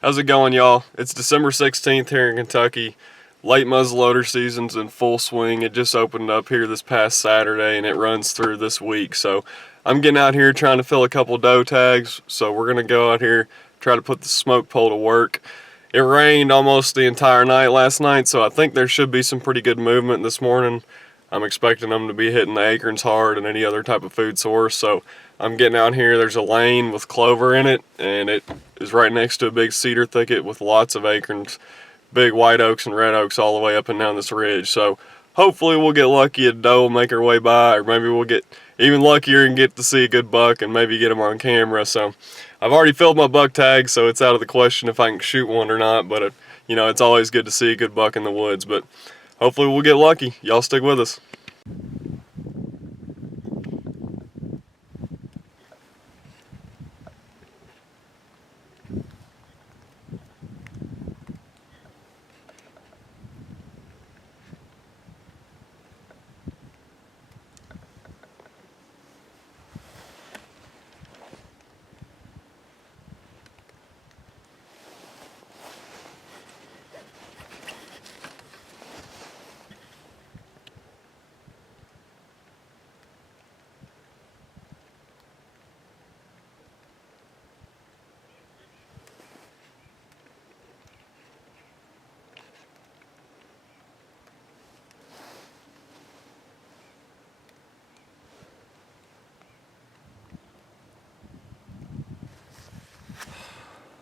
How's it going, y'all? It's December 16th here in Kentucky. Late muzzleloader season's in full swing. It just opened up here this past Saturday and it runs through this week. So I'm getting out here trying to fill a couple doe tags. So we're going to go out here, try to put the smoke pole to work. It rained almost the entire night last night, so I think there should be some pretty good movement this morning. I'm expecting them to be hitting the acorns hard and any other type of food source. So I'm getting out here. There's a lane with clover in it, and it is right next to a big cedar thicket with lots of acorns, big white oaks and red oaks all the way up and down this ridge. So hopefully we'll get lucky. A doe will make her way by, or maybe we'll get even luckier and get to see a good buck and maybe get him on camera. So I've already filled my buck tag, so it's out of the question if I can shoot one or not. But it's always good to see a good buck in the woods. But hopefully we'll get lucky. Y'all stick with us.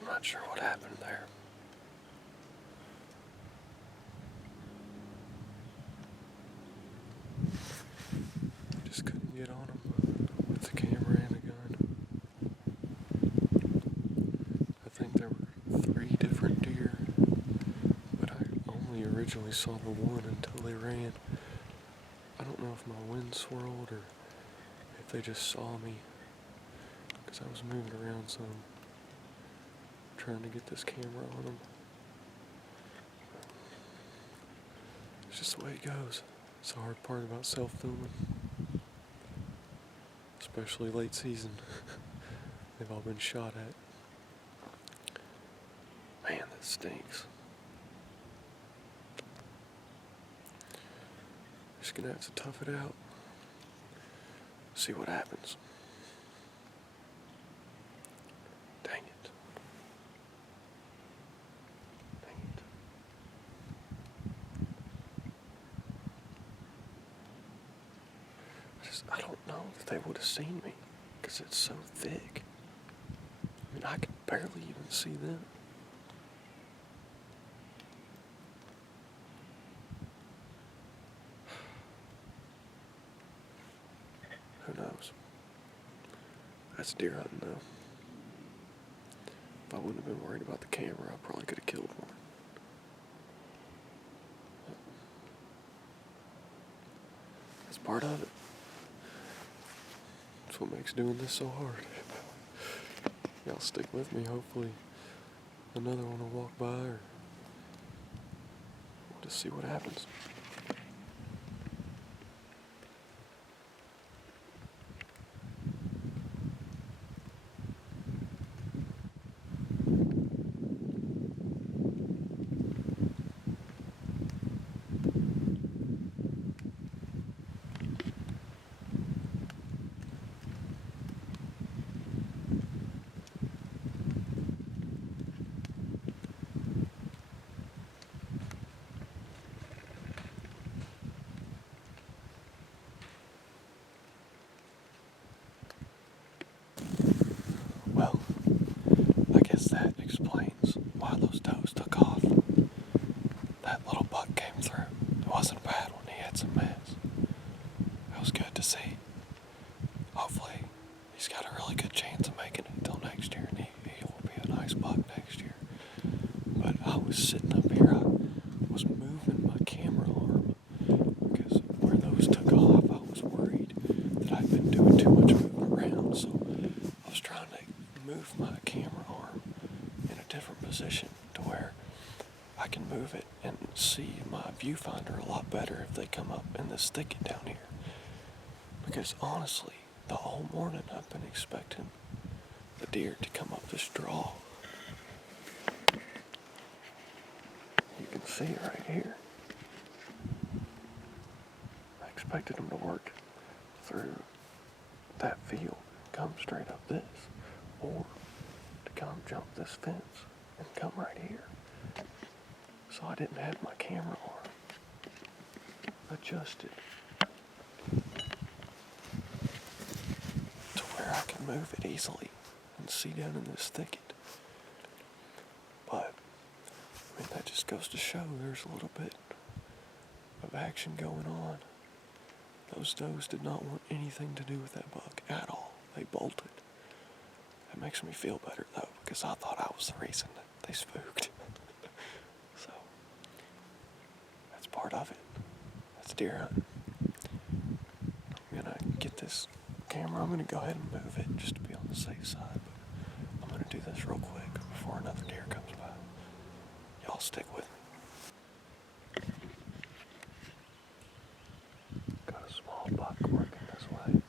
I'm not sure what happened there. Just couldn't get on him with the camera and a gun. I think there were 3 different deer, but I only originally saw the one until they ran. I don't know if my wind swirled or if they just saw me, because I was moving around some, trying to get this camera on them. It's just the way it goes. It's the hard part about self-filming, especially late season. They've all been shot at. Man, that stinks. Just gonna have to tough it out. See what happens. Dang it. Dang it. I don't know that they would have seen me, because it's so thick. I mean, I can barely even see them. Who knows? That's deer hunting though. If I wouldn't have been worried about the camera, I probably could have killed one. That's part of it. That's what makes doing this so hard. Y'all stick with me, hopefully another one will walk by, or we'll just see what happens. Well, I guess that explains why those does took off. That little buck came through. It wasn't a bad one. He had some mass. It was good to see. Hopefully, he's got a really good chance of making it until next year, and he will be a nice buck next year. But I was sitting up here. I was moving my camera arm because where those took off, I was worried that I'd been doing too much moving around. So I was trying to move my camera arm in a different position to where I can move it and see my viewfinder a lot better if they come up in this thicket down here. Because honestly, the whole morning I've been expecting the deer to come up this draw. see it right here. I expected him to work through that field, come straight up this, or to come jump this fence and come right here. So I didn't have my camera arm adjusted to where I can move it easily and see down in this thicket. But, I mean, that just goes to show there's a little bit of action going on. Those does did not want anything to do with that buck at all. They bolted. That makes me feel better though, because I thought I was the reason that they spooked. So, that's part of it. That's deer hunting. I'm gonna get this camera, I'm gonna go ahead and move it just to be on the safe side, but I'm gonna do this real quick before another deer comes by. Y'all stick with me. Got a small buck working this way.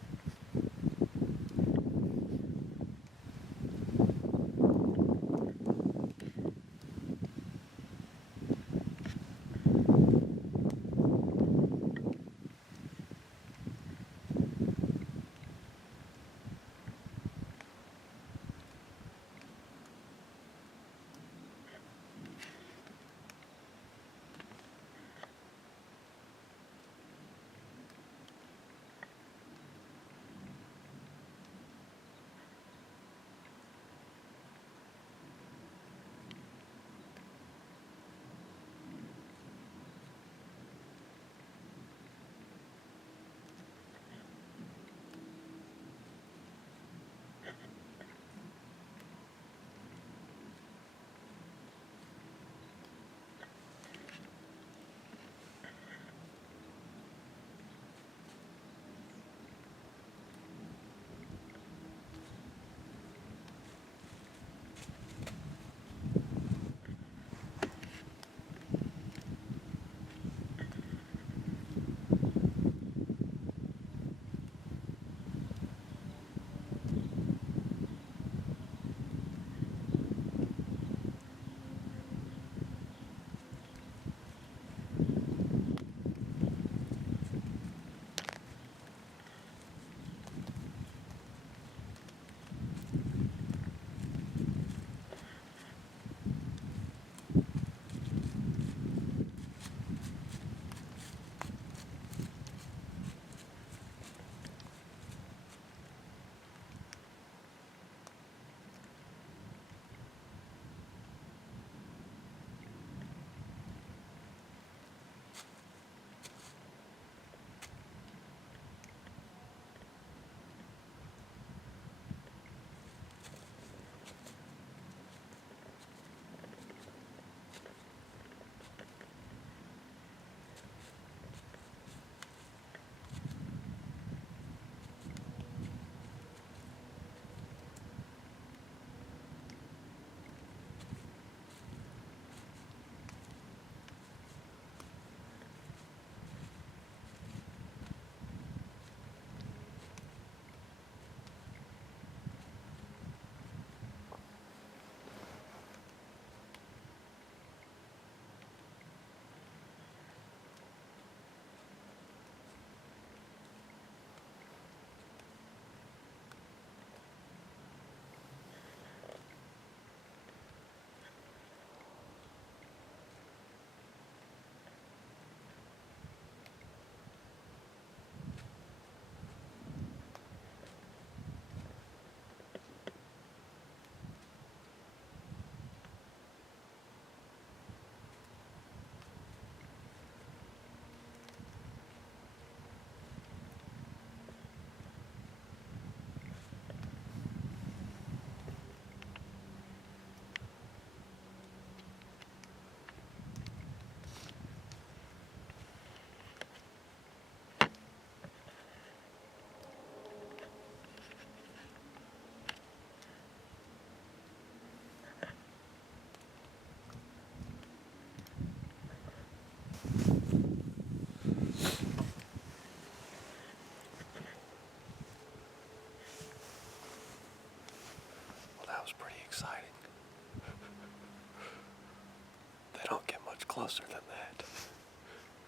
closer than that.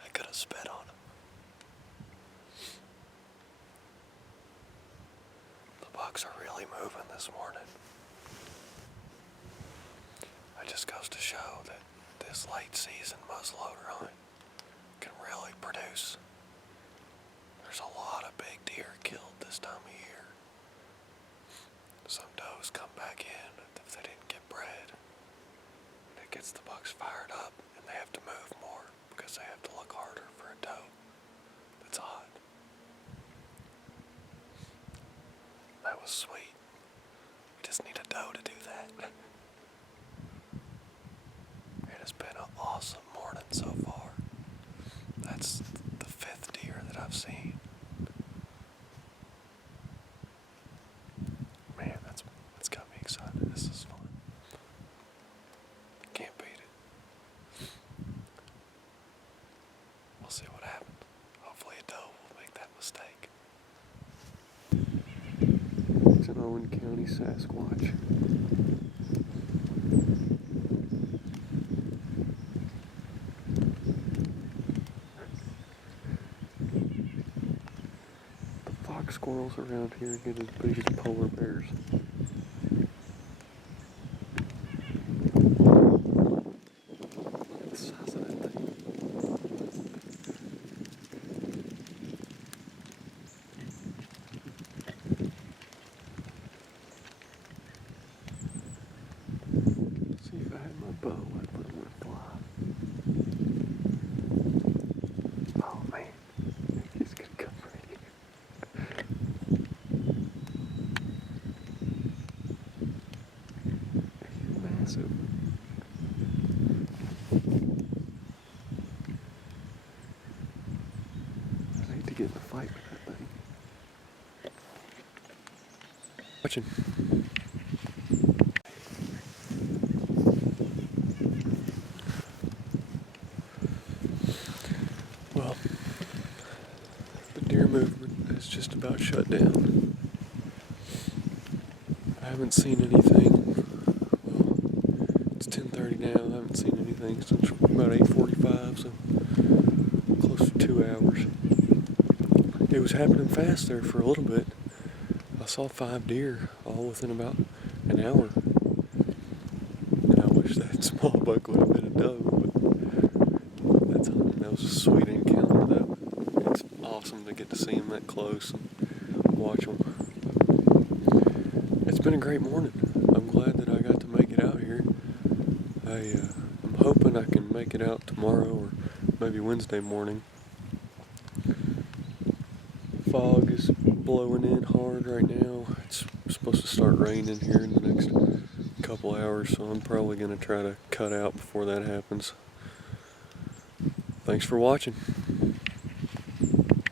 I could have spit on him. The bucks are really moving this morning. It just goes to show that this late season muzzleloader hunt can really produce. There's a lot of big deer killed this time of year. Some does come back in if they didn't get bred. And it gets the bucks fired up, and they have to move more because they have to look harder for a doe that's hot. That was sweet. We just need a doe to do that. It has been an awesome morning so far. That's the 5th deer that I've seen. Man, that's got me excited. This is fun. Can't beat it. We'll see what happens. Hopefully a doe will make that mistake. It's an Owen County Sasquatch. The fox squirrels around here get as big as polar bears. The size of that thing. See, if I had my bow, I'd let one fly. Oh man, he's gonna come right here. He's massive. I need to get in a fight with that thing. Watching. Well, the deer movement is just about shut down. I haven't seen anything. Well, it's 10:30 now. I haven't seen anything since about 8:45, so close to 2 hours. It was happening fast there for a little bit. I saw 5 deer all within about an hour. And I wish that small buck would have been a doe, but that's hunting. That was a sweet encounter though. It's awesome to get to see them that close and watch them. It's been a great morning. I'm glad that I got to make it out here. I'm hoping I can make it out tomorrow or maybe Wednesday morning. Fog is blowing in hard right now. It's supposed to start raining here in the next couple hours, so I'm probably going to try to cut out before that happens. Thanks for watching.